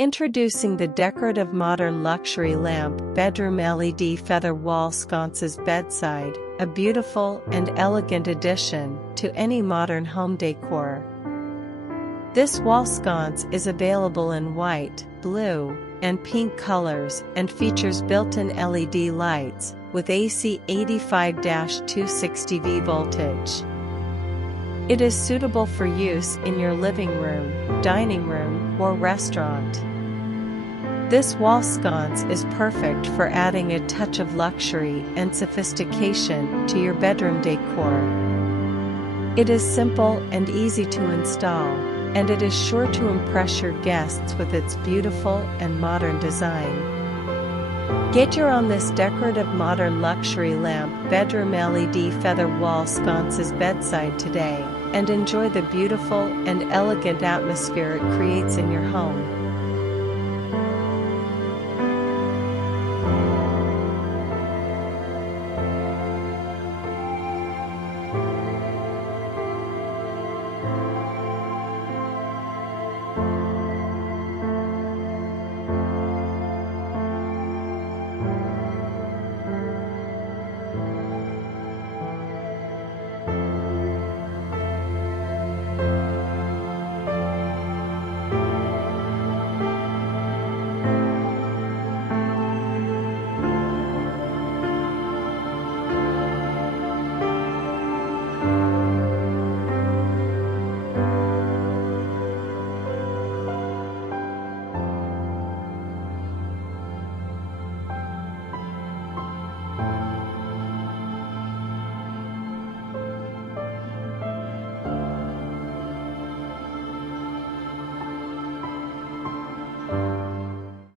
Introducing the decorative modern luxury lamp bedroom LED feather wall Sconces Bedside, a beautiful and elegant addition to any modern home decor. This wall sconce is available in white, blue, and pink colors and features built-in LED lights with AC 85-260V voltage. It is suitable for use in your living room, dining room, or restaurant. This wall sconce is perfect for adding a touch of luxury and sophistication to your bedroom decor. It is simple and easy to install, and it is sure to impress your guests with its beautiful and modern design. Get your on this decorative modern luxury lamp bedroom LED feather wall Sconces Bedside today, and enjoy the beautiful and elegant atmosphere it creates in your home.